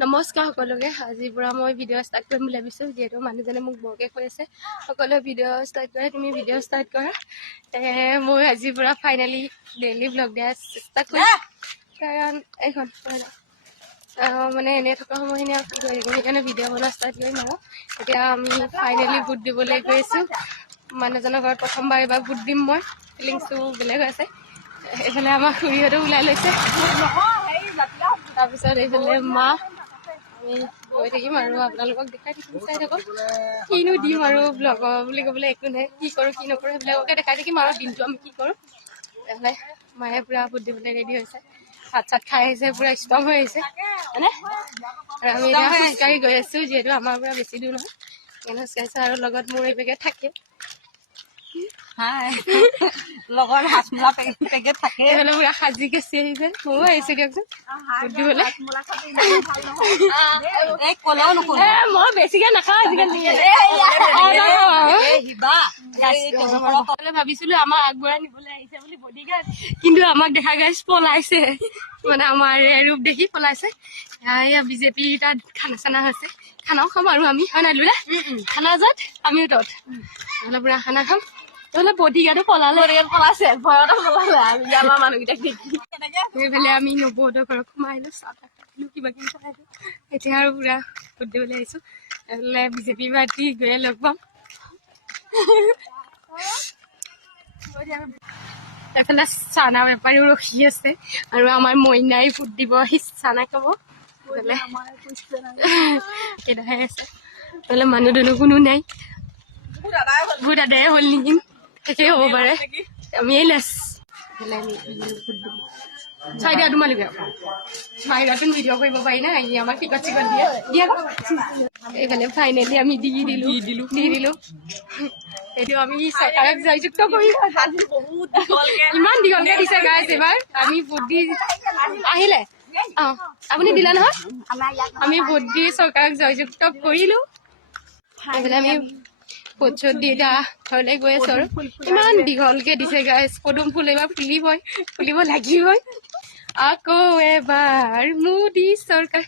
নমস্কাৰ সকলোকে। আজিৰ পৰা মই ভিডিঅ' ষ্টাৰ্ট কৰিম বুলি ভাবিছোঁ, যিহেতু মানুহজনে মোক বৰকৈ কৈ আছে সকলোৱে ভিডিঅ' ষ্টাৰ্ট কৰে, তুমি ভিডিঅ' ষ্টাৰ্ট কৰা। মই আজিৰ পৰা ফাইনেলি ডেইলি ব্লগ দিয়া ষ্টাৰ্ট কৰিম, কাৰণ এইখন মানে এনেই থকা সময়খিনি আৰু কি কৰি থাকিম, সেইকাৰণে ভিডিঅ' বনোৱা ষ্টাৰ্ট কৰিম। আৰু এতিয়া আমি ফাইনেলি ভোট দিবলৈ গৈ আছোঁ। মানুহজনৰ ঘৰত প্ৰথমবাৰ এইবাৰ ভোট দিম মই, ফিলিংছটো বেলেগ হৈ আছে। এইফালে আমাৰ খুৰীহঁতেও ওলাই লৈছে, তাৰপিছত এইফালে মা। আমি গৈ থাকিম আৰু আপোনালোকক দেখাই থাকিম, চাই থাকক। কিনো দিম আৰু ব্লগৰ বুলি ক'বলৈ একো নাই, কি কৰোঁ কি নকৰোঁ সেইবিলাককে দেখাই থাকিম আৰু দিনটো আমি কি কৰোঁ। এইফালে মায়ে পূৰা ভোট দিবলৈ ৰেডি হৈছে, ভাত চাত খাই আহিছে, পূৰা ষ্ট্ৰং হৈ আহিছে হয়নে। আৰু আমি এতিয়া খোজকাঢ়ি গৈ আছোঁ, যিহেতু আমাৰ পৰা বেছি দূৰ নহয়, সেইকাৰণে খোজকাঢ়িছোঁ। আৰু লগত মোৰ এইভাগে থাকে লগৰ হাজমোলা পেকেট থাকে। এইফালে পূৰা সাজি কাচি আহিছে, ময়ো আহিছোঁ দিয়কচোন ভোট দিবলৈ। মই বেছিকে নাখাওঁ আজিকালি, ভাবিছিলো আমাক আগবঢ়াই নিবলৈ আহিছে বুলি বডিগাৰ্ড, কিন্তু আমাক দেখা গাইছ পলাইছে, মানে আমাৰ ৰূপ দেখি পলাইছে। এয়া বিজেপি তাত খানা চানা হৈছে, খানাও খাম আৰু আমি হয় নাই লোলা, খানা য'ত আমিও তত নহ'লে পুৰা খানা খাম। নহ'লে বডিগাৰ্ডো পলাইছে ভয়তে পলালে আমাৰ মানুহকেইটাক দেখি। সেইফালে আমি নবৌহঁতৰ ঘৰত সোমাই আহিলোঁ, চাহ তাহ খাইছিলোঁ, কিবা কিবি খাইছোঁ। এতিয়া আৰু পুৰা ভোট দিবলৈ আহিছোঁ। এইফালে বিজেপি পাৰ্টি গৈয়ে লগ পাম। এইফালে চানা বেপাৰীও ৰখি আছে, আৰু আমাৰ মইনাই ভোট দিব আহি চানা খাব। এটাহে আছে, এইফালে মানুহ দুনুহ কোনো নাই, ভোট আদায় হ'ল নেকি, শেষেই হ'ব পাৰে। আমি লাছ চাই দিয়া তোমালোকে বাহিৰতোন ভিডিঅ' কৰিব পাৰি না, আমাৰ টিকট চিকট দিয়ে দিয়া। এইফালে ফাইনেলি আমি দি দিলোঁ। এইটো আমি চৰকাৰক জয়যুক্ত কৰি ইমান দীঘলকে দিছে গাইছ। এইবাৰ আমি ভোট দি আহিলে আপুনি দিলে নহয়, আমি ভোট দি চৰকাৰক জয়যুক্ত কৰিলোঁ। এইফালে আমি ভোট চোট দি এতিয়া ঘৰলৈ গৈ আছোঁ। আৰু ইমান দীঘলকে দিছে গাইছ, পদুম ফুল এইবাৰ ফুলিব লাগিবই আকৌ এবাৰ মোদী চৰকাৰ।